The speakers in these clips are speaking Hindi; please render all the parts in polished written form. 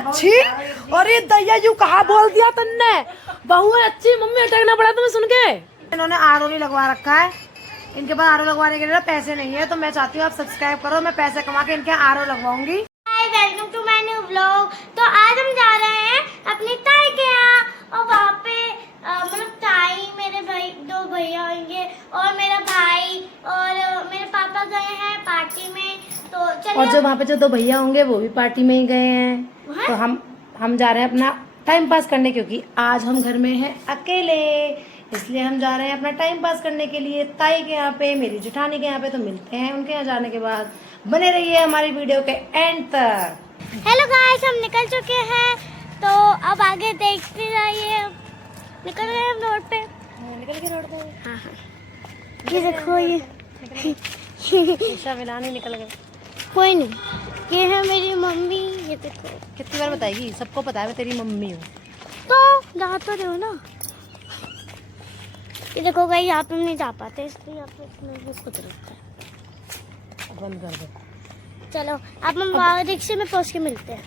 अच्छी और ये दैया यू कहा बोल दिया तुमने, बहू है अच्छी, मम्मी अटकना पड़ा तुम्हें सुन के। इन्होंने आरओ नहीं लगवा रखा है, इनके पास आरओ लगवाने के लिए पैसे नहीं है, तो मैं चाहती हूँ आप सब्सक्राइब करो, मैं पैसे कमा के इनके आरओ लगवाऊंगी। Welcome to my new vlog. तो आज हम जा रहे हैं अपनी ताई के यहाँ, और वहाँ पे मतलब ताई, मेरे भाई, दो भैया होंगे और मेरा भाई और मेरे पापा गए हैं पार्टी में। तो चलिए, और जो वहाँ पे जो दो भैया होंगे वो भी पार्टी में ही गए हैं। तो हम जा रहे हैं अपना टाइम पास करने, क्योंकि आज हम घर में हैं अकेले, इसलिए हम जा रहे हैं अपना टाइम पास करने के लिए ताई के यहाँ पे, मेरी जेठानी के यहाँ पे। तो मिलते हैं उनके यहाँ जाने के बाद, बने रहिए हमारी वीडियो के एंड तक। हेलो गाइस, हम निकल चुके हैं, तो अब आगे देखते जाइए। निकल गए हम रोड पे, निकल के रोड पे। हाँ हाँ, ये देखो, ये मिलाने निकल गए। कोई नहीं, ये है मेरी मम्मी, ये देखो। कितनी बार बताएगी, सबको पता है मैं तेरी मम्मी हूँ। तो जा तो रहे हो ना। ये देखो गाइस, यहाँ पे हम नहीं जा पाते, इसलिए यहाँ पे इसमें खुद रुकता है। बंद कर दो। चलो अब हम वहाँ रिक्शे में पहुँच के मिलते हैं।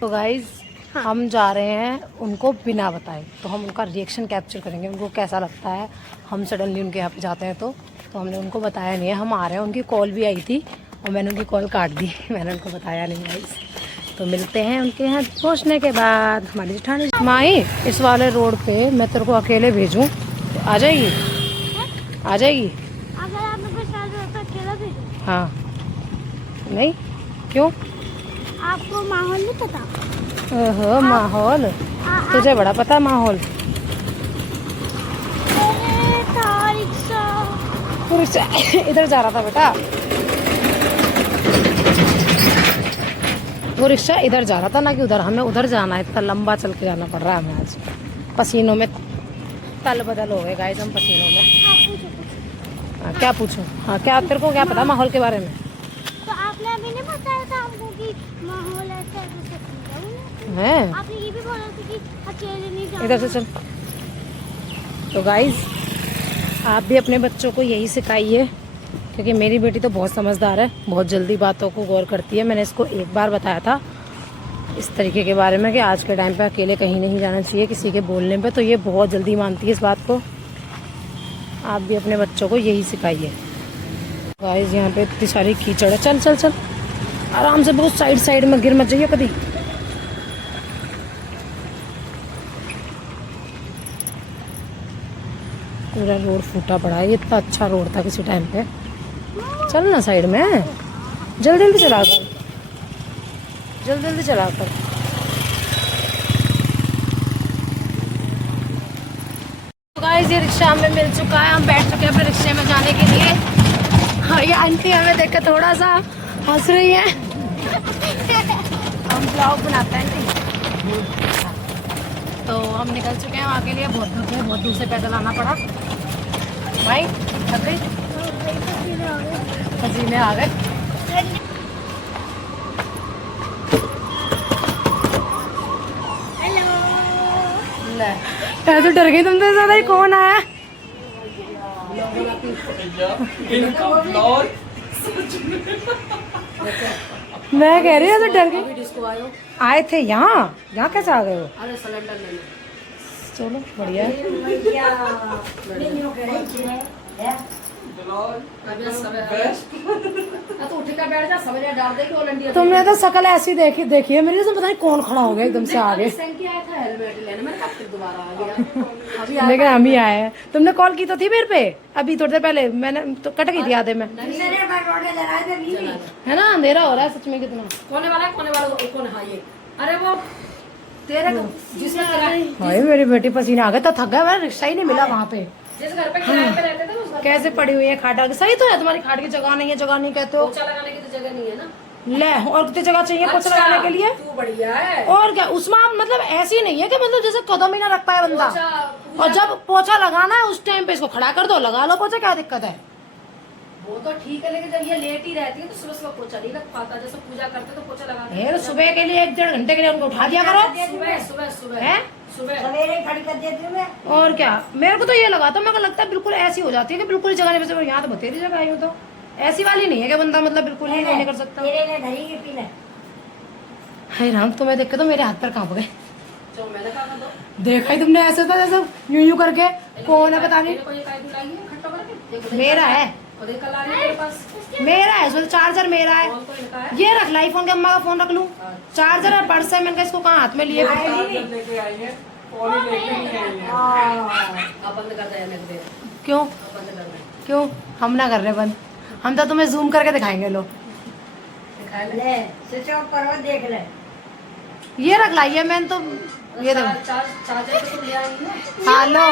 तो गाइज हाँ। हम जा रहे हैं उनको बिना बताए, तो हम उनका रिएक्शन कैप्चर करेंगे, उनको कैसा लगता है हम सडनली उनके यहाँ पे जाते हैं। तो हमने उनको बताया नहीं है हम आ रहे हैं। उनकी कॉल भी आई थी और मैंने उनकी कॉल काट दी, मैंने उनको बताया नहीं गाइज। तो मिलते हैं उनके यहाँ पहुँचने के बाद। हमारी जेठानी माई, इस वाले रोड पे मैं तेरे को अकेले भेजूँ तो आ जाएगी? आ जाएगी? अगर आप मेरे को शायद रोड पे अकेला भेजो। हाँ। नहीं क्यों? आपको माहौल नहीं पता? ओहो, माहौल तुझे बड़ा पता है माहौल। अरे था रिक्शा। वो रिक्शा इधर जा रहा था बेटा, वो रिक्शा इधर जा रहा था ना कि उधर। हमें उधर जाना है, इतना लंबा चल के जाना पड़ रहा है हमें आज। पसीनों में तल बदल हो गए गाइस, हम पसीनों में। हाँ, क्या पूछूं? हाँ, क्या तेरे को क्या पता माहौल के बारे में? तो आपने अभी नहीं बताया था हमको कि माहौल ऐसा है। आपने ये भी बोला था कि अकेले नहीं जाना। इधर से चल। तो गाइस आप भी अपने बच्चों को यही सिखाइए, क्योंकि मेरी बेटी तो बहुत समझदार है, बहुत जल्दी बातों को गौर करती है। मैंने इसको एक बार बताया था इस तरीके के बारे में कि आज के टाइम पे अकेले कहीं नहीं जाना चाहिए किसी के बोलने पे, तो ये बहुत जल्दी मानती है इस बात को। आप भी अपने बच्चों को यही सिखाइए। गाइस यहाँ पे इतनी सारी कीचड़ है, चल चल चल आराम से, बहुत साइड साइड में, गिर मत जाइए कभी। पूरा रोड फूटा पड़ा है, ये इतना अच्छा रोड था किसी टाइम पे। चल ना साइड में, जल्दी जल्दी चला कर, जल्दी जल्दी चला कर। गाइस ये रिक्शा हमें मिल चुका है, हम बैठ चुके हैं अपने रिक्शे में जाने के लिए। हाँ, ये आंटी हमें देख कर थोड़ा सा हंस रही है। हम ब्लॉग बनाते हैं तो हम निकल चुके हैं वहाँ के लिए। बहुत धूप है, बहुत दूर से पैदल आना पड़ा। भाई थक गई? पसीने आ गए। मैं तो डर गई तुमसे ज्यादा ही। कौन आया? मैं कह रही हूँ तो डर गई। आए थे यहाँ, यहाँ कैसे आ गए हो? अरे सिलेंडर ले लो। चलो बढ़िया है। तुमने तो शकल ऐसी देखी है मेरी, तो पता नहीं कौन खड़ा हो गया एकदम से आगे। लेकिन हम ही आए हैं। तुमने कॉल की तो थी मेरे पे अभी थोड़ी देर पहले, मैंने तो कट गई थी आधे में, है ना। अंधेरा हो रहा है सच में कितना। कोने वाला कौन? हाँ ये, अरे वो तेरे जिसमें भाई मेरी बेटी पसीना आ गया, तो थक गया, मेरा रिक्शा ही नहीं मिला वहाँ पे। जिस घर पे किराए पे रहते थे उस घर कैसे पड़ी हुई है खाट आगे। सही तो है, तुम्हारी खाट की जगह नहीं है, जगह नहीं कहते हो। पोछा लगाने की तो जगह नहीं है ना। ले, और कितनी जगह चाहिए पोछा लगाने के लिए? तू बढ़िया है। और क्या उसमें मतलब ऐसी नहीं है कि मतलब जैसे कदम ही ना रख पाए बंदा। और जब पोछा लगाना है उस टाइम पे इसको खड़ा कर दो, लगा लो पोछा, क्या दिक्कत है? वो तो ठीक है, लेकिन जब ये लेट ही रहती है तो सुबह सुबह पोछा नहीं लग पाता। जैसे पूजा करते तो पोछा लगा। सुबह के लिए 1-1.5 घंटे के लिए उनको उठा दिया करो। सुबह सुबह सुबह है सुबह सवेरे खड़ी कर देती हूँ मैं। और क्या, मेरे को तो ये लगा था, मेरे को लगता है बिल्कुल ऐसी हो जाती है कि बिल्कुल जगह नहीं बचे। यहाँ तो बतेरी जगह आई हूँ, तो ऐसी वाली नहीं है कि बंदा मतलब बिल्कुल ही नहीं कर सकता। हाय राम, तुम्हें देख के तो मेरे हाथ पर कांप गए। चलो मैंने कहा कर दो। देखा ही तुमने, ऐसे था जैसे यूं करके। कौन है पता नहीं। तेरे को ये काहे लाई है खट्टा करके? देखो, मेरा है, और देख कल आ रही है तेरे पास। मेरा है इसमें चार्जर मेरा है। कौन तो इनका है? ये रख लाई फोन के, अम्मा का फोन रख लूं। चार्जर है, पर्स है, मैंने कहा इसको कहाँ हाथ में लिए। लेके आई है, फोन ही लेके नहीं आई है। अब बंद कर दे मेरे को। क्यों अब बंद कर दे। क्यों? हम ना कर रहे बंद, हम तो तुम्हें जूम करके दिखाएंगे। लो दिखाए ले। ले स्विच ऑफ करो, देख ले। ये रख लाई है मैंने तो। ये देखो, चार्जर तो तुम ले आएंगी ना। हाँ लो,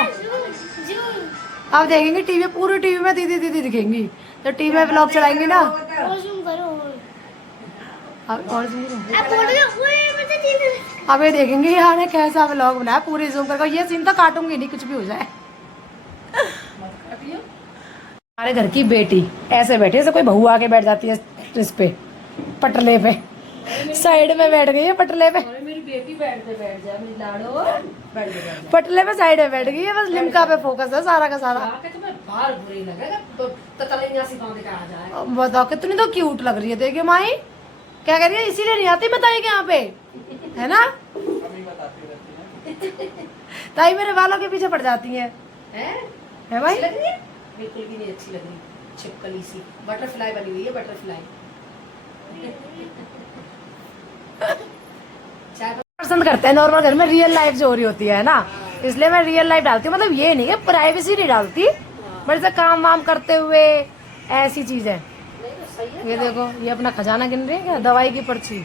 जूम अब देखेंगे टीवी, पूरी टीवी में दीदी दीदी दिखेंगी। तो टीवी में ब्लॉग चलाएंगे ना। और जूम करो। और zoom करो। अब बोल रहे हो, ओए मुझे चीज़ अब ये देखेंगे यार ने कैसा व्लॉग बनाया, पूरी जूम करके। ये सीन तो काटूंगी नहीं, कुछ भी हो जाए। हमारे घर की बेटी ऐसे बैठी, जैसे कोई बहू आके बैठ जाती है इस पे, पटले पे, साइड में बैठ गई है पटले पे। अरे मेरी बेटी बैठ जा मेरी लाडो। बैठ जा। पटले पे साइड में बैठ गई है, बस लिमका पे फोकस है सारा का सारा। आके तुम्हें बाहर बुरी लगेगा, ततलियां सी बांध के आ जाए। अब बताओ कितनी तो क्यूट लग रही है। देखिए माई क्या कह रही है, इसीलिए नहीं आती बताइए यहाँ पे, है ना? अभी बताती रहती है। ताई मेरे बालों के पीछे पड़ जाती है हैं? भाई? अच्छी लग रही है? बिल्कुल भी नहीं अच्छी लग रही, छिपकली सी बटरफ्लाई बनी हुई है, बटरफ्लाई। चाय पसंद करते हैं नॉर्मल, घर में रियल लाइफ जो हो रही होती है ना, इसलिए मैं रियल लाइफ डालती हूँ। मतलब ये नहीं है प्राइवेसी नहीं डालती, बट जैसे काम वाम करते हुए ऐसी चीजें। नहीं तो सही है। ये देखो, ये अपना खजाना गिन रही है क्या, दवाई की पर्ची।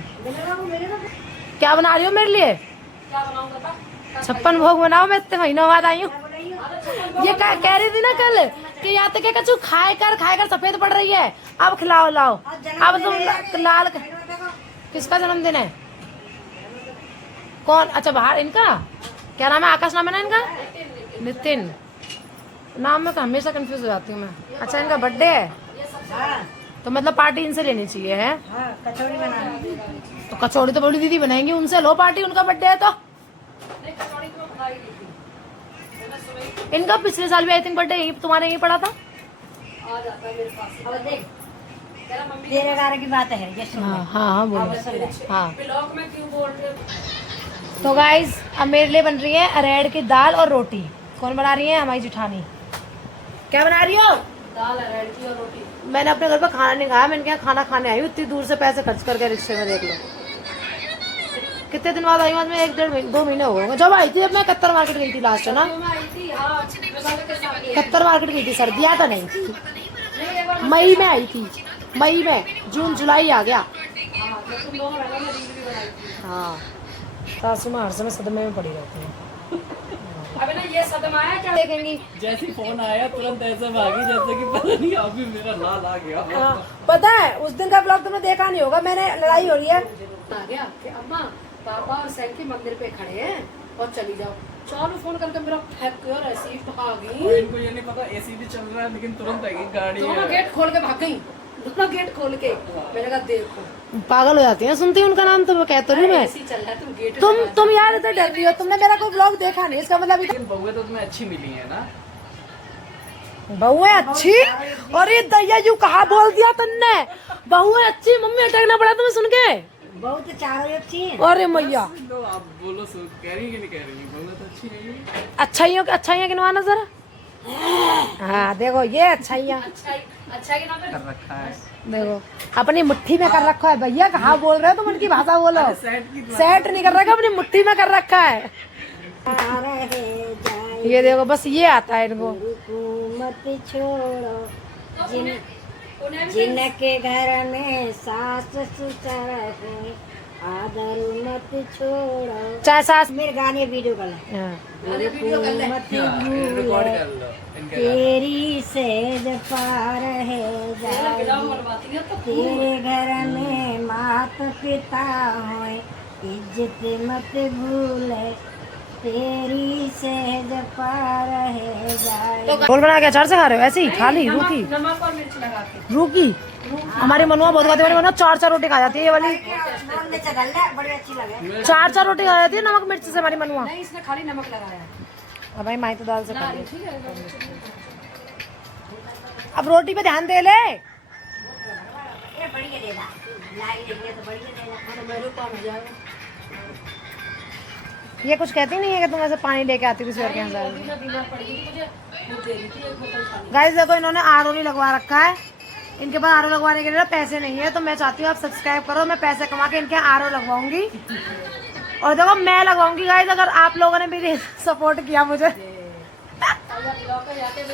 क्या बना रही हो मेरे लिए? क्या बनाऊं बता? 56 भोग बनाओ, मैं इतने महीनों बाद आई हूँ। ये कह रही थी ना कल कि या तो क्या कचू खाए कर सफेद पड़ रही है, अब खिलाओ लाओ। अब तुम लाल। किसका जन्मदिन है? कौन? अच्छा बाहर इनका क्या नाम है? आकाश नाम है ना इनका? नितिन नाम में हमेशा कंफ्यूज हो जाती हूँ मैं। अच्छा इनका बर्थडे है, तो मतलब पार्टी इनसे लेनी चाहिए है। कचौड़ी बनाना। तो कचौड़ी तो बड़ी दीदी बनाएंगी, उनसे लो पार्टी, उनका बर्थडे है तो। नहीं कचौड़ी तो मैं बनाई नहीं थी, मैंने सुबह इनका पिछले साल भी आई थिंक बर्थडे यही तुम्हारे यहीं पड़ा था। आ जाता है मेरे पास। और देख, कह रहा मम्मी तेरे गारे की बात है, ये सुन ले। हाँ हाँ हाँ बोलो। हाँ ब्लॉग में क्यों बोल रहे हो? तो गाइज अब मेरे लिए बन रही है अरहर की दाल और रोटी। कौन बना रही है? हमारी जेठानी। क्या बना रही हो? दाल अरहर की और रोटी। मैंने अपने घर पर खाना नहीं खाया, मैंने क्या खाना खाने आई हूँ, इतनी दूर से पैसे खर्च करके रिक्शे में। देख लो कितने दिन बाद आई हूँ, आज मैं 1-1.5-2 महीने हो गए। जब आई थी जब मैं कत्तर मार्केट गई थी लास्ट, है ना? मैं आई थी, हाँ, मसाले के साथ ही। कत्तर मार्केट गई थी, सर्दियाँ तो नहीं थी, नहीं, एक बार मई में आई थी। मई में, जून जुलाई आ गया। हाँ, जब तुम दोनों बहनों ने रील भी बनाई थी। हाँ सासू माँ हर समय सदमे में पड़ी रहती है। अबे ना ये सदमा है क्या? देखेंगी जैसे फोन आया तुरंत ऐसे भागी जैसे कि पता नहीं अभी मेरा लाल आ गया। हाँ, पता है उस दिन का ब्लॉग तुमने देखा नहीं होगा, मैंने लड़ाई हो रही है। आ गया कि अम्मा पापा और सैंकी मंदिर पे खड़े हैं और चली जाओ। चालू फोन करके मेरा फेंक के और ऐसी भागी। और इनको ये नहीं पता एसी भी चल रहा है लेकिन तुरंत आएगी गाड़ी। दोनों गेट खोल के भाग गई, दोनों गेट खोल के। मैंने कहा देखो पागल हो जाती है सुनती उनका नाम, तो मैं कहती हूँ मैं। ऐसी चल रहा है, तुम गेट तुम यार इधर डर रही हो, तुमने मेरा कोई ब्लॉग देखा नहीं, इसका मतलब लेकिन बहुएं तो तुम्हें अच्छी मिली है ना। बहुएं अच्छी? और ये दैया यू कहा बोल दिया तुमने, बहुएं अच्छी? मम्मी अटकना पड़ा तुम्हें सुन के। बहुत चारों अच्छी है। अरे मैया, तो आप बोलो कह रही है कि नहीं कह रही है? बहुएं तो अच्छी नहीं है। अच्छाइयाँ गिनवाना जरा। हाँ देखो ये अच्छाइयाँ अच्छा के नाम पे कर रखा है। देखो अपनी मुट्ठी में कर रखा है। भैया कहाँ बोल रहे हो तुम, उनकी भाषा बोलो। सेट की सेट नहीं कर रखा, अपनी मुट्ठी में कर रखा है। ये देखो बस ये आता है इनको। मत छोड़ो उन्हें भी जिनके घर में सास ससुर है, आदर मत छोड़ो। चाहे सास मेरे गाने वीडियो कल हाँ। अरे वीडियो कर ले। मत रिकॉर्ड भूले, कर लो इनके तेरी सेज पार है जाए, गिलाव मरवाती है तो तेरे घर में मात पिता हो, इज्जत मत भूले, तेरी सेज पार है जाए। रोल बना के अचार से खा रहे हो? ऐसे ही खाली रूखी नमक और मिर्च लगा के। रूखी? हमारी मनुआ बहुत खाती है, हमारी मनुआ 4 रोटी खा जाती है। ये वाली नॉन वेज चल रहा है, बड़ी अच्छी लगे। 4 रोटी खा जाती है नमक मिर्च से हमारी मनुआ। नहीं इसने खाली नमक लगाया है। अब भाई माई तो दाल से खा ली। ठीक है अब रोटी पे ध्यान दे ले। बढ़िया देना, लाई देंगे तो बढ़िया देना। मेरे ऊपर आ जाएगा। ये कुछ कहती नहीं है कि तुम ऐसे पानी लेके आती किसी और के यहाँ अभी ना बीमार पड़ गई थी मुझे, वो दे रही थी एक बोतल पानी। गाइस देखो इन्होंने आर लगवा रखा है, इनके पास आर लगवाने के लिए ना पैसे नहीं है, तो मैं चाहती हूँ आप सब्सक्राइब करो, मैं पैसे कमा के इनके आर लगवाऊंगी। और देखो मैं लगवाऊंगी गाइस, अगर आप लोगों ने मेरी सपोर्ट किया मुझे मेरे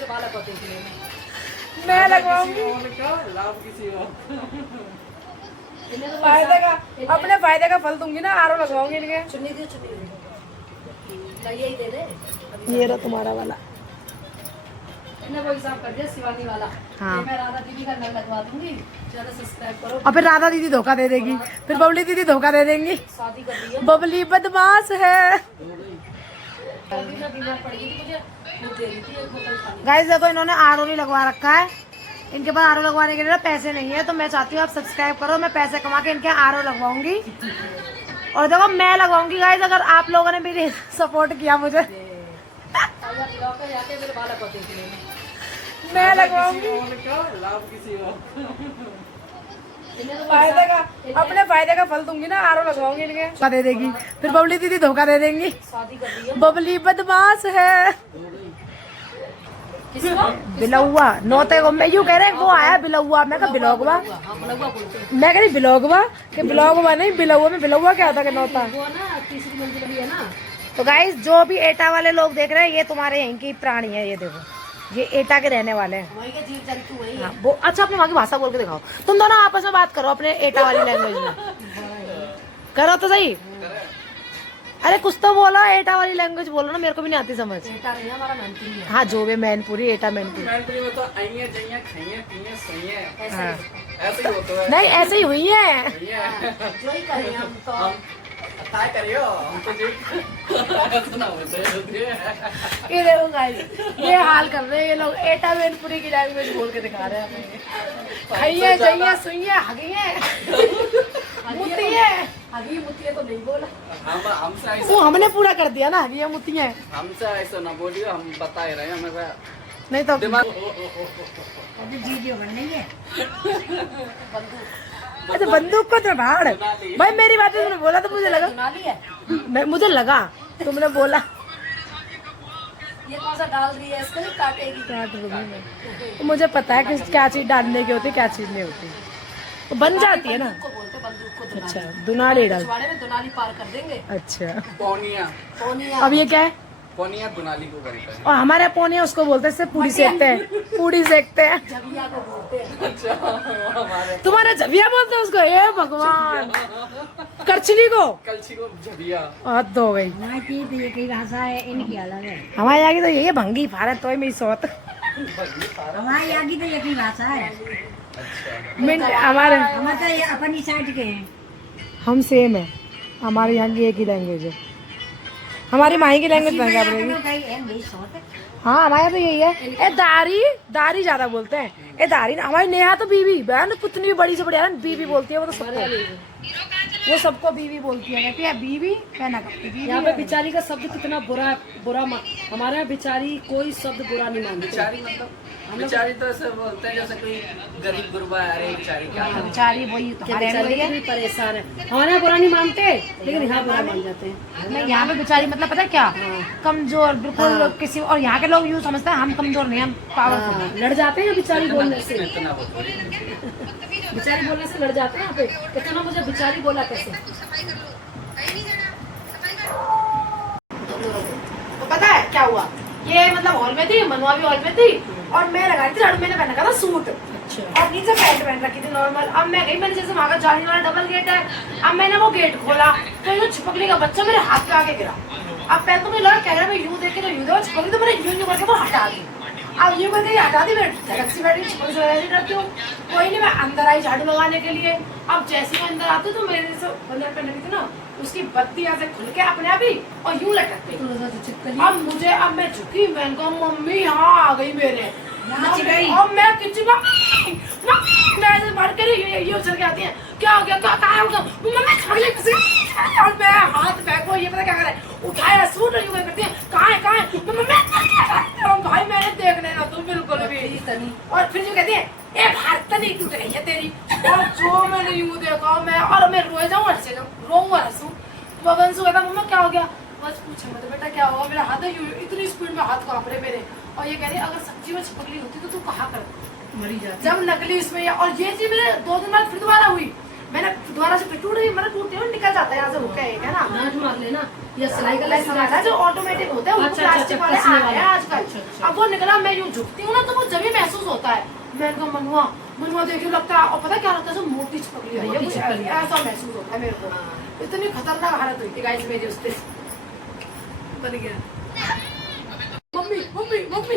बालक होते थे मैं लगवाऊंगी। लाभ किसी और फायदे का, अपने फायदे का फल दूंगी ना, आर लगवाऊंगी इनके। चुन्नी दी यही दे दे। ये रहा तुम्हारा वाला। इन्हें वो हिसाब कर दिया शिवानी वाला। हाँ। ये मैं राधा दीदी का नल लगवा दूंगी, ज़्यादा सब्सक्राइब करो। और फिर राधा दीदी धोखा दे देगी, फिर बबली दीदी धोखा दे देंगी। शादी कर दी है। बबली बदमाश है। अभी ना बीमार पड़ गई थी मुझे, वो दे रही थी एक बोतल पानी। गाइस देखो इन्होंने आर लगवा रखा है, इनके पास आर लगवाने के लिए ना पैसे नहीं है, तो मैं चाहती हूँ आप सब्सक्राइब करो, मैं पैसे कमा के इनके आर लगवाऊंगी। और देखो मैं लगवाऊंगी गाइस, अगर आप लोगों ने मेरी सपोर्ट किया मुझे मेरे बालक होते थे मैं लगवाऊंगी। लाभ किसी और फायदे का, अपने फायदे का फल दूंगी ना, आर लगवाऊंगी इनके। धोखा दे देगी, फिर बबली दीदी धोखा दे देंगी। शादी कर दी है। बबली बदमाश है। किसको? बिलौआ नौते को मैं यूँ कह रहे वो आया बिलौआ, मैं कहा बिलौगवा, हाँ, बिलौवा बोलते हैं। मैं कह रही बिलौगवा कि बिलौगवा नहीं बिलौआ में बिलौआ क्या होता है नौता। वो ना तीसरी मंजिल भी है ना। तो गाइस जो भी एटा वाले लोग देख रहे हैं ये तुम्हारे यहीं की प्राणी है, ये देखो ये एटा के रहने वाले हैं। वही के जीव जंतु वही है। हाँ, वो अच्छा अपनी वहाँ की भाषा बोल के दिखाओ, तुम दोनों आपस में बात करो अपने एटा वाली लैंग्वेज में, करो तो सही। अरे कुछ तो बोलो, एटा वाली लैंग्वेज बोलो ना, मेरे को भी नहीं आती समझ। बेटा नहीं हमारा मैनपुरी है। हाँ जो भी मैनपुरी एटा मैनपुरी मैंट्री में तो आइए जाइए खाइए पिए सोइए हाँ। ऐसे ही होता है। नहीं ऐसे ही हुई है। जो ही करें हम तो। हम काय करियो हम तो जी ऐसा ना होता है। ये देखो गाइस ये हाल कर रहे हैं ये लोग, एटा मैनपुरी की लैंग्वेज बोल के दिखा रहे हैं हमें। खाइए जाइए सुइए हगिए मुतिए। अभी मुतिये तो नहीं बोला। हमसे ऐसा वो हमने पूरा कर दिया ना हगिए मुतिए। हमसे ऐसा ना बोलियो, हम बता ही रहे हैं हमें नहीं तो दिमाग। अभी वीडियो बन रही है। अच्छा बंदूक को तो भाड़ भाई, मेरी बात तुमने बोला तो मुझे लगा, नाली है। मुझे लगा तुमने बोला ये कौन सा डाल रही है, इसको नहीं काटेगी। काट दूंगी मैं, तो मुझे पता है कि क्या चीज डालने की होती है क्या चीज नहीं होती, तो बन जाती है ना। बंदूक को बोलते हैं, बंदूक को दुनाली। अच्छा दुनाली डाल, पिछवाड़े में दुनाली पार कर देंगे। अच्छा पौनिया पोनिया। अब ये क्या है? पौनिया दुनाली को बनता है। और हमारे पोनिया उसको बोलते हैं, सिर्फ पूड़ी सेकते हैं, पूड़ी सेकते हैं। जबिया को बोलते हैं। अच्छा हमारे तुम्हारे जबिया बोलते हैं उसको, हे भगवान। करछली को कलछी को झबिया। हद हो गई। हमारी की तो ये कई भाषा है, इनकी अलग है। हमारे यहाँ की तो यही है भंगी फारे तो मेरी सोत हमारे यहाँ की तो ये कई भाषा है। मिनट हमारे हमारे तो ये अपनी साइड के हैं। हम सेम है, हमारे यहाँ की एक ही लैंग्वेज है, हमारी माही की लैंग्वेज बन गया पड़ेगी। हाँ हमारे यहाँ तो यही है। ए दारी दारी ज्यादा बोलते हैं, ए दारी हमारी नेहा तो बीवी बहन कितनी बड़ी से बड़ी है बीवी बोलती है, वो तो सबको वो सबको बीवी बोलती है, कहती है बीवी कहना बीवी। यहाँ पे बिचारी का शब्द कितना बुरा बुरा हमारे यहाँ बिचारी कोई शब्द बुरा नहीं मानते। बेचारी मतलब बेचारी तो ऐसे बोलते हैं जैसे कोई गरीब गुरबा है, अरे बेचारी क्या है? बेचारी वही कि हमारे यहाँ बेचारी वही है। भी परेशान है। हमारे यहाँ बुरा नहीं मानते, लेकिन यहाँ बुरा मान जाते हैं। नहीं यहाँ पे बेचारी मतलब पता है क्या, कमजोर बिल्कुल किसी, और यहाँ के लोग यूँ समझते हैं हम कमजोर नहीं, हम पावरफुल हैं। लड़ जाते हैं बिचारी बोलने से। इतना बोलते हैं। बिचारी बोलने से लड़ जाते हैं यहाँ पे। कहते ना मुझे बिचारी बोला कैसे। तो पता है क्या हुआ, ये मतलब हॉल में थी, मनुआ भी हॉल में थी, और मैं लगाई थी झाड़ू, मैंने पहन रखा था सूट और नीचे पैंट पहन रखी थी नॉर्मल। अब मैं गई, मैंने जैसे वहाँ का जाली वाला डबल गेट है, अब मैंने वो गेट खोला तो ये छिपकली का बच्चा मेरे हाथ पे आके गिरा। अब पहले तो मुझे लगा कह रहा मैं यूँ देख के तो यूँ देखो, छिपकली तो मैंने यूँ करके वो हटा दी। अब यूँ करके हटा दी, मैं झटक सी बैठी, छिपकली से वैसे करती हूँ। कोई नहीं, मैं अंदर आई झाड़ू लगाने के लिए। अब जैसे मैं अंदर आती तो मेरे से बंदर पहन रखी थी ना, उसकी बत्ती यहाँ से खुल के अपने आप ही और यूँ लटक गई। अब मुझे, अब मैं झुकी, मैंने कहा मम्मी यहाँ आ गई मेरे, अब मैं किचन में मैं ऐसे बढ़ कर ये उछल के आती है, क्या हो गया क्या कहा है, मम्मी छगली किसी, और मैं हाथ फेंको, ये पता क्या करे, उठाया सूट यूँ करती है, कहाँ है मम्मी, भाई मैंने देखने ना तुम बिल्कुल भी। और फिर जो कहती है ए भारत नहीं टूट गई है तेरी, और जो मैंने यूँ देखा मैं, और मैं रोए जाऊँ हंसे जाऊँ, रोऊँ हंसूँ, अंश हुआ था, मम्मा क्या हो गया? बस पूछे मत बेटा क्या हुआ, मेरा हाथ इतनी स्पीड में हाथ कांप रहे मेरे। और ये कह रही अगर सच्ची में छिपकली होती तो तू कहाँ कर मरी जाती। जब नकली इसमें। और ये चीज मेरे 2 दिन बाद फिर दोबारा हुई, मैंने दोबारा से टूट गई, मैंने टूटती हूँ निकल जाता है यहाँ से हुक्का एक है ना, गांठ मार लेना या सिलाई का सिलाई का है जो ऑटोमेटिक होता है, वो अच्छा, प्लास्टिक अच्छा, वाले कसने आ गए हैं वाला। आजकल। अच्छा, अच्छा। अब वो निकला, मैं यूँ झुकती हूँ ना तो वो जब ही महसूस होता है। मैं कहा मनुआ देखिए लगता है, और पता क्या लगता है जो मोटी छिपकली है, मोटी कुछ छिपकली। ऐसा महसूस होता है मेरे को। इतनी खतरनाक हालत हुई थी गाइस मेरी उससे। बन गया। मम्मी मम्मी मम्मी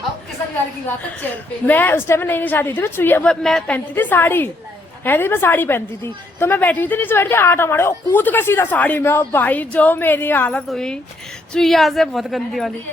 अब किसान यार की बात है चेयर पे। मैं उस टाइम में नई शादी थी, मैं पहनती थी साड़ी है थी, मैं साड़ी पहनती थी, तो मैं बैठी थी नीचे बैठ के आटा मारे और कूद के सीधा साड़ी में, और भाई जो मेरी हालत हुई चुईया से बहुत गंदी वाली।